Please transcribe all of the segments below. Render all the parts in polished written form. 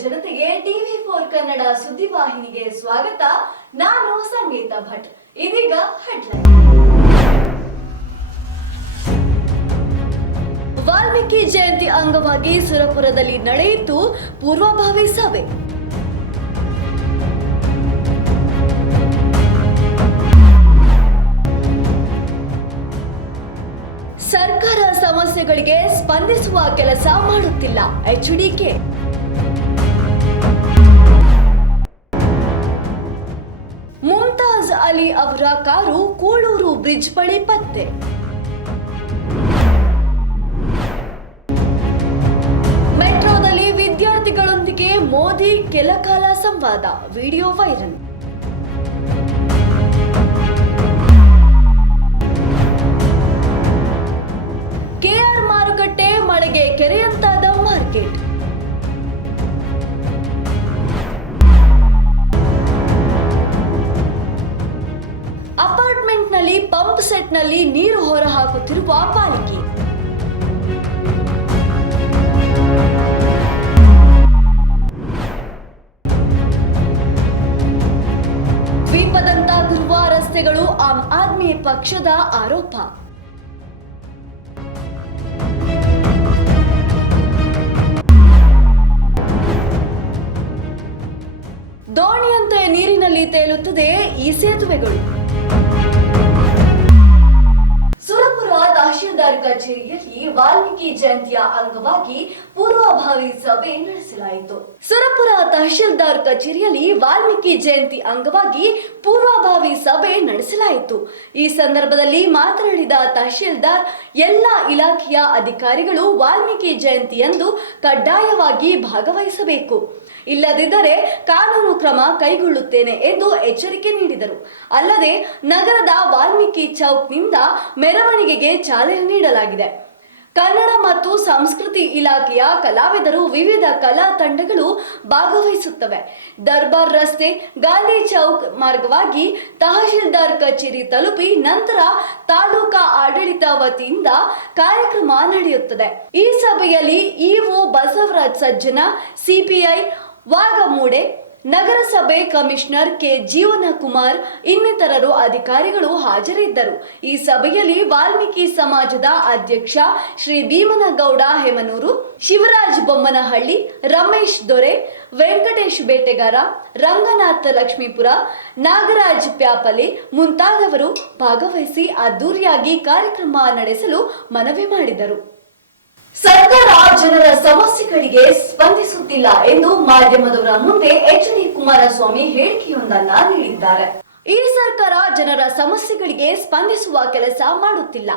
ಜನತೆಗೆ ಟಿವಿ4 ಕನ್ನಡ ಸುದ್ದಿವಾಹಿನಿಗೆ ಸ್ವಾಗತ. ನಾನು ಸಂಗೀತಾ ಭಟ್. ಇದೀಗ ಹೆಡ್ಲೈನ್. ವಾಲ್ಮೀಕಿ ಜಯಂತಿ ಅಂಗವಾಗಿ ಸುರಪುರದಲ್ಲಿ ನಡೆಯಿತು ಪೂರ್ವಭಾವಿ ಸಭೆ. ಸರ್ಕಾರ ಸಮಸ್ಯೆಗಳಿಗೆ ಸ್ಪಂದಿಸುವ ಕೆಲಸ ಮಾಡುತ್ತಿಲ್ಲ, ಎಚ್ಡಿಕೆ. ಮುಮ್ತಾಜ್ ಅಲಿ ಅವರ ಕಾರು ಕೂಳೂರು ಬ್ರಿಡ್ಜ್ ಬಳಿ ಪತ್ತೆ. ಮೆಟ್ರೋದಲ್ಲಿ ವಿದ್ಯಾರ್ಥಿಗಳೊಂದಿಗೆ ಮೋದಿ ಕೆಲಕಾಲ ಸಂವಾದ, ವಿಡಿಯೋ ವೈರಲ್. ಕೆಆರ್ ಮಾರುಕಟ್ಟೆ ಮಳೆಗೆ ಕೆರೆಯಂತಾದ ಮಾರ್ಕೆಟ್. ಅಪಾರ್ಟ್ಮೆಂಟ್ನಲ್ಲಿ ಪಂಪ್ ಸೆಟ್ನಲ್ಲಿ ನೀರು ಹೊರಹಾಕುತ್ತಿರುವ ಪಾಲಿಕೆ. ದ್ವೀಪದಂತಾಗಿರುವ ರಸ್ತೆಗಳು ಆಮ್ ಆದ್ಮಿ ಪಕ್ಷದ ಆರೋಪ. ದೋಣಿಯಂತೆ ನೀರಿನಲ್ಲಿ ತೇಲುತ್ತದೆ ಈ ಸೇತುವೆಗಳು. ಸುರಪುರ ತಹಶೀಲ್ದಾರ್ ಕಚೇರಿಯಲ್ಲಿ ವಾಲ್ಮೀಕಿ ಜಯಂತಿಯ ಅಂಗವಾಗಿ ಪೂರ್ವಭಾವಿ ಸಭೆ ನಡೆಸಲಾಯಿತು. ಸುರಪುರ ತಹಶೀಲ್ದಾರ್ ಕಚೇರಿಯಲ್ಲಿ ವಾಲ್ಮೀಕಿ ಜಯಂತಿ ಅಂಗವಾಗಿ ಪೂರ್ವಭಾವಿ ಸಭೆ ನಡೆಸಲಾಯಿತು. ಈ ಸಂದರ್ಭದಲ್ಲಿ ಮಾತನಾಡಿದ ತಹಶೀಲ್ದಾರ್, ಎಲ್ಲ ಇಲಾಖೆಯ ಅಧಿಕಾರಿಗಳು ವಾಲ್ಮೀಕಿ ಜಯಂತಿಯಂದು ಕಡ್ಡಾಯವಾಗಿ ಭಾಗವಹಿಸಬೇಕು, ಇಲ್ಲದಿದ್ದರೆ ಕಾನೂನು ಕ್ರಮ ಕೈಗೊಳ್ಳುತ್ತೇನೆ ಎಂದು ಎಚ್ಚರಿಕೆ ನೀಡಿದರು. ಅಲ್ಲದೆ ನಗರದ ವಾಲ್ಮೀಕಿ ಚೌಕ್ನಿಂದ ಮೆರವಣಿಗೆಗೆ ಚಾಲನೆ ನೀಡಲಾಗಿದೆ. ಕನ್ನಡ ಮತ್ತು ಸಂಸ್ಕೃತಿ ಇಲಾಖೆಯ ಕಲಾವಿದರು, ವಿವಿಧ ಕಲಾ ತಂಡಗಳು ಭಾಗವಹಿಸುತ್ತವೆ. ದರ್ಬಾರ್ ರಸ್ತೆ, ಗಾಂಧಿ ಚೌಕ್ ಮಾರ್ಗವಾಗಿ ತಹಶೀಲ್ದಾರ್ ಕಚೇರಿ ತಲುಪಿ ನಂತರ ತಾಲೂಕಾ ಆಡಳಿತ ವತಿಯಿಂದ ಕಾರ್ಯಕ್ರಮ ನಡೆಯುತ್ತದೆ. ಈ ಸಭೆಯಲ್ಲಿ ಇಒ ಬಸವರಾಜ್ ಸಜ್ಜನ, ಸಿಪಿಐ ವಾಗಮೂಡೆ, ನಗರಸಭೆ ಕಮಿಷನರ್ ಕೆ ಜೀವನಕುಮಾರ್ ಇನ್ನಿತರರು ಅಧಿಕಾರಿಗಳು ಹಾಜರಿದ್ದರು. ಈ ಸಭೆಯಲ್ಲಿ ವಾಲ್ಮೀಕಿ ಸಮಾಜದ ಅಧ್ಯಕ್ಷ ಶ್ರೀ ಭೀಮನಗೌಡ ಹೇಮನೂರು, ಶಿವರಾಜ್ ಬೊಮ್ಮನಹಳ್ಳಿ, ರಮೇಶ್ ದೊರೆ, ವೆಂಕಟೇಶ್ ಬೇಟೆಗಾರ, ರಂಗನಾಥ್ ಲಕ್ಷ್ಮೀಪುರ, ನಾಗರಾಜ್ ಪ್ಯಾಪಲೆ ಮುಂತಾದವರು ಭಾಗವಹಿಸಿ ಅದ್ದೂರಿಯಾಗಿ ಕಾರ್ಯಕ್ರಮ ನಡೆಸಲು ಮನವಿ ಮಾಡಿದರು. ಸರ್ಕಾರ ಜನರ ಸಮಸ್ಯೆಗಳಿಗೆ ಸ್ಪಂದಿಸುತ್ತಿಲ್ಲ ಎಂದು ಮಾಧ್ಯಮದವರ ಮುಂದೆ ಎಚ್.ಡಿ. ಕುಮಾರಸ್ವಾಮಿ ಹೇಳಿಕೆಯೊಂದನ್ನು ನೀಡಿದ್ದಾರೆ. ಈ ಸರ್ಕಾರ ಜನರ ಸಮಸ್ಯೆಗಳಿಗೆ ಸ್ಪಂದಿಸುವ ಕೆಲಸ ಮಾಡುತ್ತಿಲ್ಲ.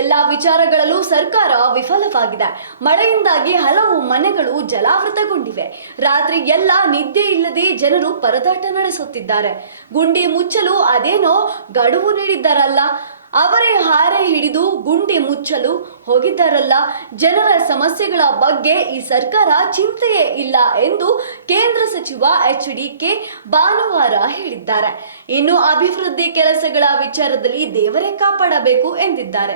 ಎಲ್ಲಾ ವಿಚಾರಗಳಲ್ಲೂ ಸರ್ಕಾರ ವಿಫಲವಾಗಿದೆ. ಮಳೆಯಿಂದಾಗಿ ಹಲವು ಮನೆಗಳು ಜಲಾವೃತಗೊಂಡಿವೆ. ರಾತ್ರಿ ಎಲ್ಲ ನಿದ್ದೆ ಇಲ್ಲದೆ ಜನರು ಪರದಾಟ ನಡೆಸುತ್ತಿದ್ದಾರೆ. ಗುಂಡಿ ಮುಚ್ಚಲು ಅದೇನೋ ಗಡುವು ನೀಡಿದ್ದಾರಲ್ಲ, ಅವರೇ ಹಾರೆ ಹಿಡಿದು ಗುಂಡಿ ಮುಚ್ಚಲು ಹೋಗಿದ್ದಾರಲ್ಲ. ಜನರ ಸಮಸ್ಯೆಗಳ ಬಗ್ಗೆ ಈ ಸರ್ಕಾರ ಚಿಂತೆಯೇ ಇಲ್ಲ ಎಂದು ಕೇಂದ್ರ ಸಚಿವ ಎಚ್.ಡಿ.ಕೆ. ಭಾನುವಾರ ಹೇಳಿದ್ದಾರೆ. ಇನ್ನು ಅಭಿವೃದ್ಧಿ ಕೆಲಸಗಳ ವಿಚಾರದಲ್ಲಿ ದೇವರೇ ಕಾಪಾಡಬೇಕು ಎಂದಿದ್ದಾರೆ.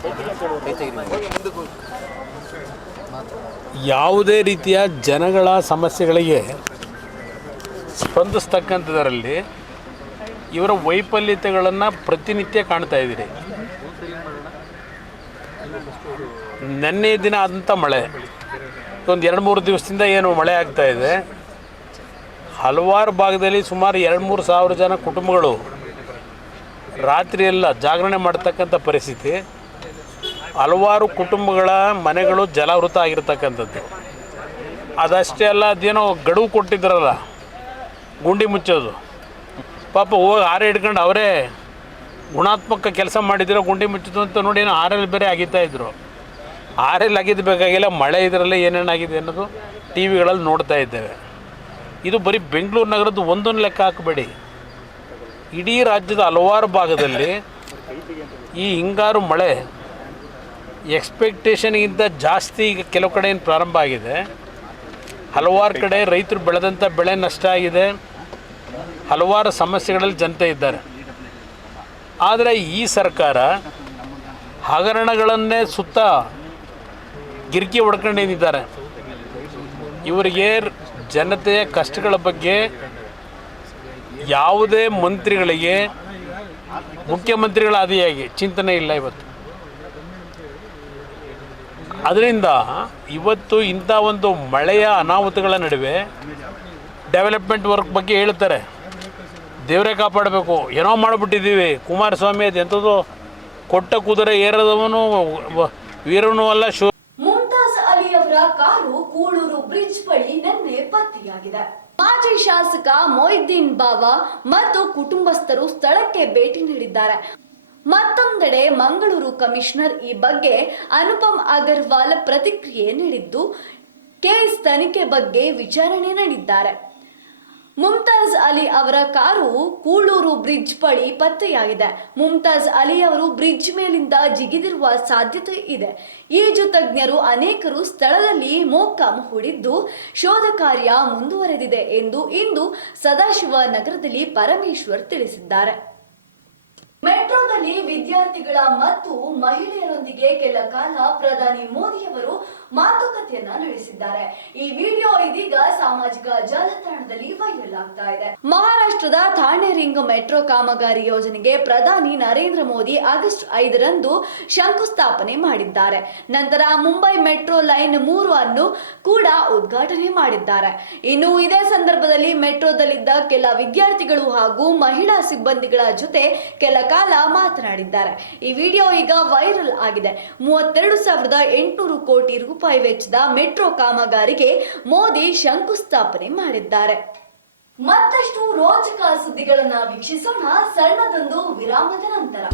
ಯಾವುದೇ ರೀತಿಯ ಜನಗಳ ಸಮಸ್ಯೆಗಳಿಗೆ ಸ್ಪಂದಿಸ್ತಕ್ಕಂಥದ್ರಲ್ಲಿ ಇವರ ವೈಫಲ್ಯತೆಗಳನ್ನು ಪ್ರತಿನಿತ್ಯ ಕಾಣ್ತಾ ಇದ್ದೀರಿ. ನೆನ್ನೆ ದಿನ ಆದಂಥ ಮಳೆ, ಒಂದು 2-3 ದಿವಸದಿಂದ ಏನು ಮಳೆ ಆಗ್ತಾ ಇದೆ, ಹಲವಾರು ಭಾಗದಲ್ಲಿ ಸುಮಾರು 2-3 ಸಾವಿರ ಜನ ಕುಟುಂಬಗಳು ರಾತ್ರಿಯೆಲ್ಲ ಜಾಗರಣೆ ಮಾಡ್ತಕ್ಕಂಥ ಪರಿಸ್ಥಿತಿ. ಹಲವಾರು ಕುಟುಂಬಗಳ ಮನೆಗಳು ಜಲಾವೃತ ಆಗಿರ್ತಕ್ಕಂಥದ್ದು. ಅದಷ್ಟೇ ಅಲ್ಲ, ಅದೇನೋ ಗಡುವು ಕೊಟ್ಟಿದ್ರಲ್ಲ ಗುಂಡಿ ಮುಚ್ಚೋದು, ಪಾಪ ಹೋಗಿ ಹಾರೆ ಹಿಡ್ಕೊಂಡು ಅವರೇ ಗುಣಾತ್ಮಕ ಕೆಲಸ ಮಾಡಿದಿರೋ ಗುಂಡಿ ಮುಚ್ಚಿತು ಅಂತ ನೋಡಿ, ಏನೋ ಹಾರಲ್ಲಿ ಬೇರೆ ಆಗಿತ್ತಾಯಿದ್ರು. ಹಾರಲ್ಲಿ ಆಗಿದ್ದು ಬೇಕಾಗಿಲ್ಲ, ಮಳೆ ಇದರಲ್ಲಿ ಏನೇನಾಗಿದೆ ಅನ್ನೋದು ಟಿ ವಿಗಳಲ್ಲಿ ನೋಡ್ತಾ ಇದ್ದೇವೆ. ಇದು ಬರೀ ಬೆಂಗಳೂರು ನಗರದ್ದು ಒಂದೊಂದು ಲೆಕ್ಕ ಹಾಕಬೇಡಿ, ಇಡೀ ರಾಜ್ಯದ ಹಲವಾರು ಭಾಗದಲ್ಲಿ ಈ ಹಿಂಗಾರು ಮಳೆ ಎಕ್ಸ್ಪೆಕ್ಟೇಷನ್ಗಿಂತ ಜಾಸ್ತಿ ಈಗ ಕೆಲವು ಕಡೆ ಏನು ಪ್ರಾರಂಭ ಆಗಿದೆ. ಹಲವಾರು ಕಡೆ ರೈತರು ಬೆಳೆದಂಥ ಬೆಳೆ ನಷ್ಟ ಆಗಿದೆ, ಹಲವಾರು ಸಮಸ್ಯೆಗಳಲ್ಲಿ ಜನತೆ ಇದ್ದಾರೆ. ಆದರೆ ಈ ಸರ್ಕಾರ ಹಗರಣಗಳನ್ನೇ ಸುತ್ತ ಗಿರ್ಕಿ ಹೊಡ್ಕೊಂಡಿದ್ದಾರೆ. ಇವರಿಗೆ ಜನತೆಯ ಕಷ್ಟಗಳ ಬಗ್ಗೆ ಯಾವುದೇ ಮಂತ್ರಿಗಳಿಗೆ ಮುಖ್ಯಮಂತ್ರಿಗಳ ಆದಿಯಾಗಿ ಚಿಂತನೆ ಇಲ್ಲ ಇವತ್ತು. ಅದರಿಂದ ಇವತ್ತು ಇಂಥ ಒಂದು ಮಳೆಯ ಅನಾಹುತಗಳ ನಡುವೆ ಡೆವಲಪ್ಮೆಂಟ್ ವರ್ಕ್ ಬಗ್ಗೆ ಹೇಳ್ತಾರೆ. ದೇವರೇ ಕಾಪಾಡಬೇಕು, ಏನೋ ಮಾಡಿಬಿಟ್ಟಿದ್ದೀವಿ. ಕುಮಾರಸ್ವಾಮಿ ಅದು ಎಂಥದ್ದು ಕೊಟ್ಟ ಕುದುರೆ ಏರದವನು ವೀರನೂ ಅಲ್ಲ ಮುಮ್ತಾಜ್ ಅಲಿ ಅವರ ಕಾರು ಕೂಳೂರು ಬ್ರಿಡ್ಜ್ ಬಳಿ ನಿನ್ನೆ ಪತ್ತೆಯಾಗಿದೆ. ಮಾಜಿ ಶಾಸಕ ಮೊಯ್ದೀನ್ ಬಾವಾ ಮತ್ತು ಕುಟುಂಬಸ್ಥರು ಸ್ಥಳಕ್ಕೆ ಭೇಟಿ ನೀಡಿದ್ದಾರೆ. ಮತ್ತೊಂದೆಡೆ ಮಂಗಳೂರು ಕಮಿಷನರ್ ಈ ಬಗ್ಗೆ ಅನುಪಮ್ ಅಗರ್ವಾಲ್ ಪ್ರತಿಕ್ರಿಯೆ ನೀಡಿದ್ದು, ಕೇಸ್ ತನಿಖೆ ಬಗ್ಗೆ ವಿಚಾರಣೆ ನಡೆದಿದ್ದಾರೆ. ಮುಮ್ತಾಜ್ ಅಲಿ ಅವರ ಕಾರು ಕೂಳೂರು ಬ್ರಿಡ್ಜ್ ಬಳಿ ಪತ್ತೆಯಾಗಿದೆ. ಮುಮ್ತಾಜ್ ಅಲಿ ಅವರು ಬ್ರಿಡ್ಜ್ ಮೇಲಿಂದ ಜಿಗಿದಿರುವ ಸಾಧ್ಯತೆ ಇದೆ. ಈಜು ತಜ್ಞರು ಅನೇಕರು ಸ್ಥಳದಲ್ಲಿ ಮೊಕ್ಕಾಂ ಹೂಡಿದ್ದು ಶೋಧ ಕಾರ್ಯ ಮುಂದುವರೆದಿದೆ ಎಂದು ಇಂದು ಸದಾಶಿವ ನಗರದಲ್ಲಿ ಪರಮೇಶ್ವರ್ ತಿಳಿಸಿದ್ದಾರೆ. ಮೆಟ್ರೋದಲ್ಲಿ ವಿದ್ಯಾರ್ಥಿಗಳ ಮತ್ತು ಮಹಿಳೆಯರೊಂದಿಗೆ ಕೆಲ ಕಾಲ ಪ್ರಧಾನಿ ಮೋದಿಯವರು ಮಾತುಕತೆಯನ್ನ ನಡೆಸಿದ್ದಾರೆ. ಈ ವಿಡಿಯೋ ಇದೀಗ ಸಾಮಾಜಿಕ ಜಾಲತಾಣದಲ್ಲಿ ವೈರಲ್ ಆಗ್ತಾ ಇದೆ. ಮಹಾರಾಷ್ಟ್ರದ ಥಾಣೆ ರಿಂಗ್ ಮೆಟ್ರೋ ಕಾಮಗಾರಿ ಯೋಜನೆಗೆ ಪ್ರಧಾನಿ ನರೇಂದ್ರ ಮೋದಿ ಆಗಸ್ಟ್ 5ರಂದು ಶಂಕುಸ್ಥಾಪನೆ ಮಾಡಿದ್ದಾರೆ. ನಂತರ ಮುಂಬೈ ಮೆಟ್ರೋ ಲೈನ್ 3 ಅನ್ನು ಕೂಡ ಉದ್ಘಾಟನೆ ಮಾಡಿದ್ದಾರೆ. ಇನ್ನು ಇದೇ ಸಂದರ್ಭದಲ್ಲಿ ಮೆಟ್ರೋದಲ್ಲಿದ್ದ ಕೆಲ ವಿದ್ಯಾರ್ಥಿಗಳು ಹಾಗೂ ಮಹಿಳಾ ಸಿಬ್ಬಂದಿಗಳ ಜೊತೆ ಕೆಲ ಕಾಲ ಮಾತನಾಡಿದ್ದಾರೆ. ಈ ವಿಡಿಯೋ ಈಗ ವೈರಲ್ ಆಗಿದೆ. 32,800 ಕೋಟಿ ರೂಪಾಯಿ ವೆಚ್ಚದ ಮೆಟ್ರೋ ಕಾಮಗಾರಿಗೆ ಮೋದಿ ಶಂಕುಸ್ಥಾಪನೆ ಮಾಡಿದ್ದಾರೆ. ಮತ್ತಷ್ಟು ರೋಚಕ ಸುದ್ದಿಗಳನ್ನ ವೀಕ್ಷಿಸೋಣ ಸಣ್ಣದೊಂದು ವಿರಾಮದ ನಂತರ.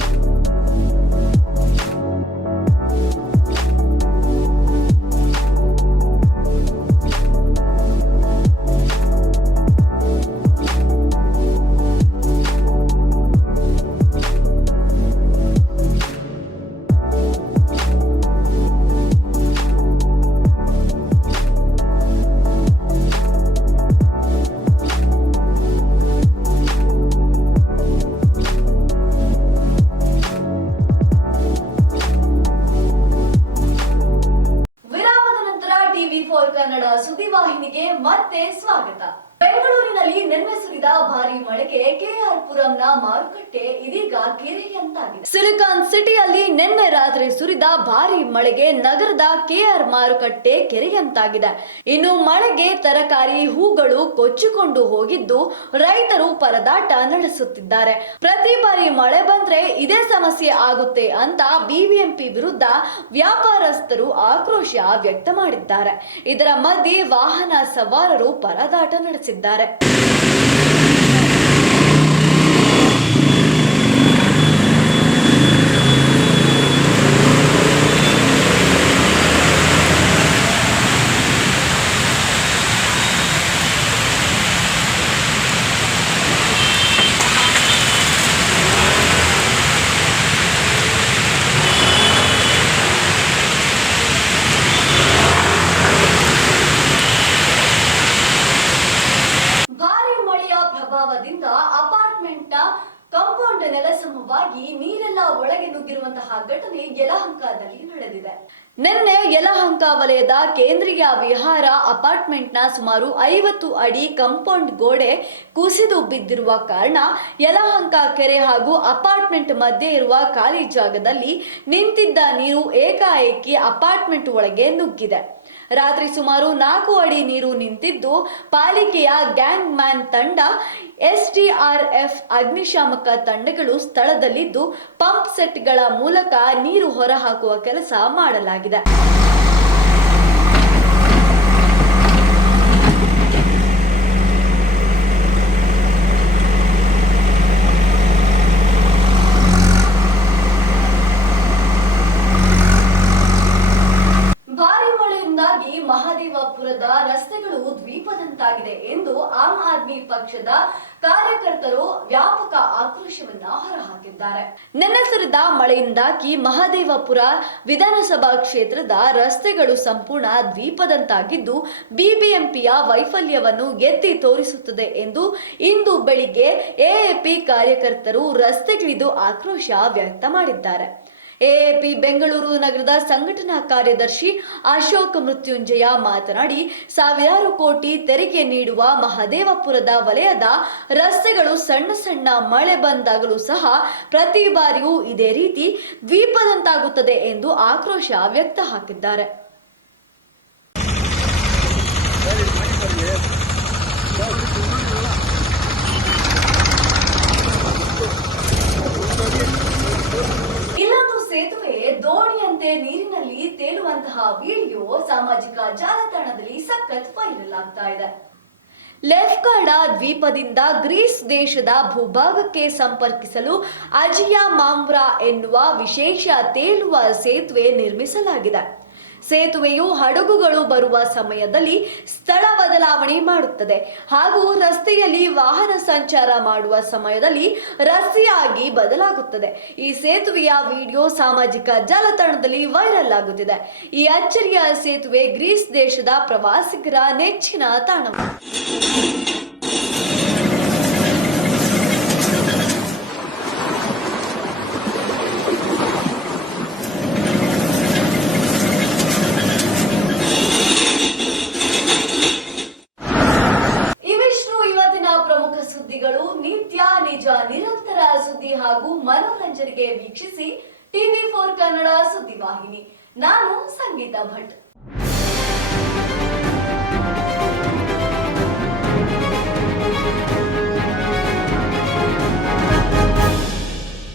ಕನ್ನಡ ಸುದ್ದಿವಾಹಿನಿಗೆ ಮತ್ತೆ ಸ್ವಾಗತ. ಬೆಂಗಳೂರಿನಲ್ಲಿ ನಿನ್ನೆ ಸುರಿದ ಭಾರಿ ಮಳೆಗೆ ಕೆಆರ್ ಪುರಂನ ಮಾರುಕಟ್ಟೆ ಇದೀಗ ಕೆರೆಯಂತಾಗಿದೆ. ಸಿಲಿಕಾನ್ ಸಿಟಿಯಲ್ಲಿ ನಿನ್ನೆ ರಾತ್ರಿ ಸುರಿದ ಭಾರಿ ಮಳೆಗೆ ನಗರದ ಕೆಆರ್ ಮಾರುಕಟ್ಟೆ ಕೆರೆಯಂತಾಗಿದೆ. ಇನ್ನು ಮಳೆಗೆ ತರಕಾರಿ ಹೂಗಳು ಕೊಚ್ಚಿಕೊಂಡು ಹೋಗಿದ್ದು ರೈತರು ಪರದಾಟ ನಡೆಸುತ್ತಿದ್ದಾರೆ. ಪ್ರತಿ ಬಾರಿ ಮಳೆ ಬಂದ್ರೆ ಇದೇ ಸಮಸ್ಯೆ ಆಗುತ್ತೆ ಅಂತ ಬಿಬಿಎಂಪಿ ವಿರುದ್ಧ ವ್ಯಾಪಾರಸ್ಥರು ಆಕ್ರೋಶ ವ್ಯಕ್ತ ಮಾಡಿದ್ದಾರೆ. ಇದರ ಮಧ್ಯೆ ವಾಹನ ಸವಾರರು ಪರದಾಟ ನಡೆಸಿದ್ದಾರೆ. ಪ್ರಭಾವದಿಂದ ಅಪಾರ್ಟ್ಮೆಂಟ್ನ ಕಾಂಪೌಂಡ್ ನೆಲಸಮವಾಗಿ ನೀರೆಲ್ಲ ಒಳಗೆ ನುಗ್ಗಿರುವಂತಹ ಘಟನೆ ಯಲಹಂಕದಲ್ಲಿ ನಡೆದಿದೆ. ನಿನ್ನೆ ಯಲಹಂಕ ವಲಯದ ಕೇಂದ್ರೀಯ ವಿಹಾರ ಅಪಾರ್ಟ್ಮೆಂಟ್ನ ಸುಮಾರು 50 ಅಡಿ ಕಾಂಪೌಂಡ್ ಗೋಡೆ ಕುಸಿದು ಬಿದ್ದಿರುವ ಕಾರಣ ಯಲಹಂಕ ಕೆರೆ ಹಾಗೂ ಅಪಾರ್ಟ್ಮೆಂಟ್ ಮಧ್ಯೆ ಇರುವ ಖಾಲಿ ಜಾಗದಲ್ಲಿ ನಿಂತಿದ್ದ ನೀರು ಏಕಾಏಕಿ ಅಪಾರ್ಟ್ಮೆಂಟ್ ಒಳಗೆ ನುಗ್ಗಿದೆ. ರಾತ್ರಿ ಸುಮಾರು 4 ಅಡಿ ನೀರು ನಿಂತಿದ್ದು ಪಾಲಿಕೆಯ ಗ್ಯಾಂಗ್ ಮ್ಯಾನ್ ತಂಡ, ಎಸ್ಡಿಆರ್ಎಫ್ ಅಗ್ನಿಶಾಮಕ ತಂಡಗಳು ಸ್ಥಳದಲ್ಲಿದ್ದು ಪಂಪ್ ಸೆಟ್ಗಳ ಮೂಲಕ ನೀರು ಹೊರಹಾಕುವ ಕೆಲಸ ಮಾಡಲಾಗಿದೆ. ಮಹದೇವಪುರದ ರಸ್ತೆಗಳು ದ್ವೀಪದಂತಾಗಿದೆ ಎಂದು ಆಮ್ ಆದ್ಮಿ ಪಕ್ಷದ ಕಾರ್ಯಕರ್ತರು ವ್ಯಾಪಕ ಆಕ್ರೋಶವನ್ನ ಹೊರಹಾಕಿದ್ದಾರೆ. ನಿನ್ನೆ ಸುರಿದ ಮಳೆಯಿಂದಾಗಿ ಮಹದೇವಪುರ ವಿಧಾನಸಭಾ ಕ್ಷೇತ್ರದ ರಸ್ತೆಗಳು ಸಂಪೂರ್ಣ ದ್ವೀಪದಂತಾಗಿದ್ದು ಬಿಬಿಎಂಪಿಯ ವೈಫಲ್ಯವನ್ನು ಎತ್ತಿ ತೋರಿಸುತ್ತದೆ ಎಂದು ಇಂದು ಬೆಳಿಗ್ಗೆ ಎಎಪಿ ಕಾರ್ಯಕರ್ತರು ರಸ್ತೆಗಿಳಿದು ಆಕ್ರೋಶ ವ್ಯಕ್ತ ಮಾಡಿದ್ದಾರೆ. ಎಎಪಿ ಬೆಂಗಳೂರು ನಗರದ ಸಂಘಟನಾ ಕಾರ್ಯದರ್ಶಿ ಅಶೋಕ್ ಮೃತ್ಯುಂಜಯ ಮಾತನಾಡಿ, ಸಾವಿರಾರು ಕೋಟಿ ತೆರಿಗೆ ನೀಡುವ ಮಹದೇವಪುರದ ವಲಯದ ರಸ್ತೆಗಳು ಸಣ್ಣ ಸಣ್ಣ ಮಳೆ ಬಂದಾಗಲೂ ಸಹ ಪ್ರತಿ ಬಾರಿಯೂ ಇದೇ ರೀತಿ ದ್ವೀಪದಂತಾಗುತ್ತದೆ ಎಂದು ಆಕ್ರೋಶ ವ್ಯಕ್ತ ಹಾಕಿದ್ದಾರೆ. ಇಲ್ಲೊಂದು ಸೇತುವೆ ದೋಣಿಯಂತೆ ನೀರಿನಲ್ಲಿ ತೇಲುವಂತಹ ವಿಡಿಯೋ ಸಾಮಾಜಿಕ ಜಾಲತಾಣದಲ್ಲಿ ಸಖತ್ ವೈರಲ್ ಆಗ್ತಾ ಇದೆ. ಲೆಫ್ಕಾಡ ದ್ವೀಪದಿಂದ ಗ್ರೀಸ್ ದೇಶದ ಭೂಭಾಗಕ್ಕೆ ಸಂಪರ್ಕಿಸಲು ಅಜಿಯಾ ಮಾಮ್ರಾ ಎನ್ನುವ ವಿಶೇಷ ತೇಲುವ ಸೇತುವೆ ನಿರ್ಮಿಸಲಾಗಿದೆ. ಸೇತುವೆಯು ಹಡಗುಗಳು ಬರುವ ಸಮಯದಲ್ಲಿ ಸ್ಥಳ ಬದಲಾವಣೆ ಮಾಡುತ್ತದೆ ಹಾಗೂ ರಸ್ತೆಯಲ್ಲಿ ವಾಹನ ಸಂಚಾರ ಮಾಡುವ ಸಮಯದಲ್ಲಿ ರಸ್ತೆಯಾಗಿ ಬದಲಾಗುತ್ತದೆ. ಈ ಸೇತುವೆಯ ವಿಡಿಯೋ ಸಾಮಾಜಿಕ ಜಾಲತಾಣದಲ್ಲಿ ವೈರಲ್ ಆಗುತ್ತಿದೆ. ಈ ಅಚ್ಚರಿಯ ಸೇತುವೆ ಗ್ರೀಸ್ ದೇಶದ ಪ್ರವಾಸಿಗರ ನೆಚ್ಚಿನ ತಾಣವಾಗಿದೆ. ಸುದ್ದಿಗಳು ನಿತ್ಯ ನಿಜ ನಿರಂತರ ಸುದ್ದಿ ಹಾಗೂ ಮನೋರಂಜನೆಗೆ ವೀಕ್ಷಿಸಿ TV4 ಕನ್ನಡ ಸುದ್ದಿವಾಹಿನಿ. ನಾನು ಸಂಗೀತಾ ಭಟ್.